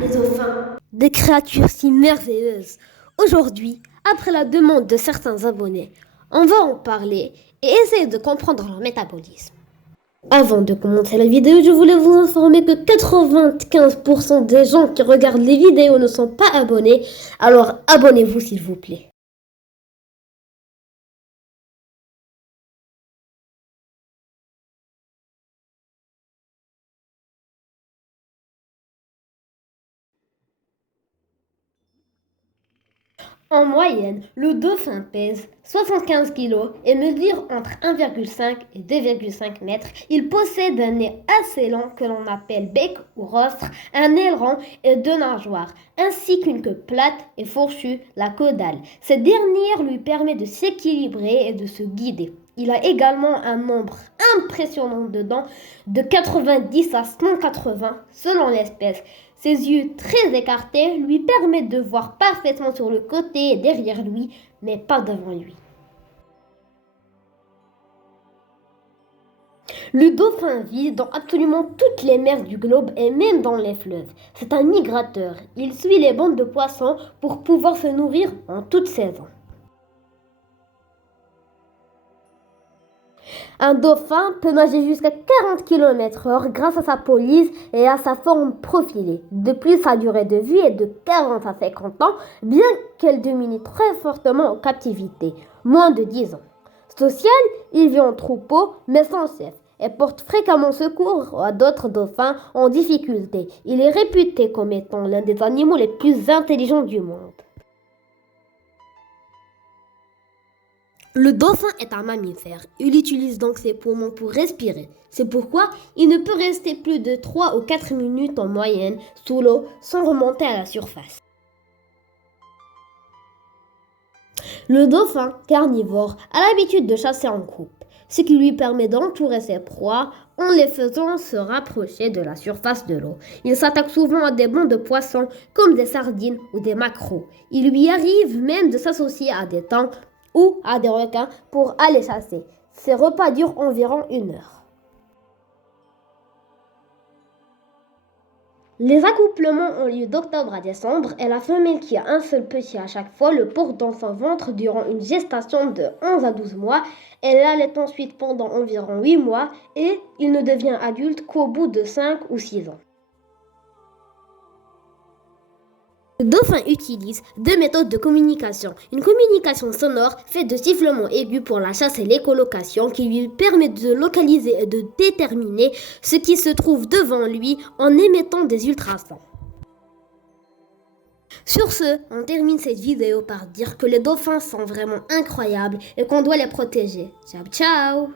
Les dauphins, des créatures si merveilleuses. Aujourd'hui, après la demande de certains abonnés, on va en parler et essayer de comprendre leur métabolisme. Avant de commencer la vidéo, je voulais vous informer que 95% des gens qui regardent les vidéos ne sont pas abonnés, alors abonnez-vous s'il vous plaît. En moyenne, le dauphin pèse 75 kg et mesure entre 1,5 et 2,5 mètres. Il possède un nez assez long que l'on appelle bec ou rostre, un aileron et deux nageoires, ainsi qu'une queue plate et fourchue, la caudale. Cette dernière lui permet de s'équilibrer et de se guider. Il a également un nombre impressionnant de dents, de 90 à 180 selon l'espèce. Ses yeux très écartés lui permettent de voir parfaitement sur le côté et derrière lui, mais pas devant lui. Le dauphin vit dans absolument toutes les mers du globe et même dans les fleuves. C'est un migrateur. Il suit les bandes de poissons pour pouvoir se nourrir en toute saison. Un dauphin peut nager jusqu'à 40 km/h grâce à sa police et à sa forme profilée. De plus, sa durée de vie est de 40 à 50 ans, bien qu'elle diminue très fortement en captivité, moins de 10 ans. Social, il vit en troupeau, mais sans chef, et porte fréquemment secours à d'autres dauphins en difficulté. Il est réputé comme étant l'un des animaux les plus intelligents du monde. Le dauphin est un mammifère. Il utilise donc ses poumons pour respirer. C'est pourquoi il ne peut rester plus de 3 ou 4 minutes en moyenne sous l'eau sans remonter à la surface. Le dauphin carnivore a l'habitude de chasser en groupe, ce qui lui permet d'entourer ses proies en les faisant se rapprocher de la surface de l'eau. Il s'attaque souvent à des bancs de poissons comme des sardines ou des maquereaux. Il lui arrive même de s'associer à des thons ou à des requins pour aller chasser. Ces repas durent environ 1 heure. Les accouplements ont lieu d'octobre à décembre et la femelle qui a un seul petit à chaque fois le porte dans son ventre durant une gestation de 11 à 12 mois. Elle l'allait ensuite pendant environ 8 mois et il ne devient adulte qu'au bout de 5 ou 6 ans. Le dauphin utilise deux méthodes de communication. Une communication sonore faite de sifflements aigus pour la chasse et l'écholocation qui lui permet de localiser et de déterminer ce qui se trouve devant lui en émettant des ultrasons. Sur ce, on termine cette vidéo par dire que les dauphins sont vraiment incroyables et qu'on doit les protéger. Ciao ciao!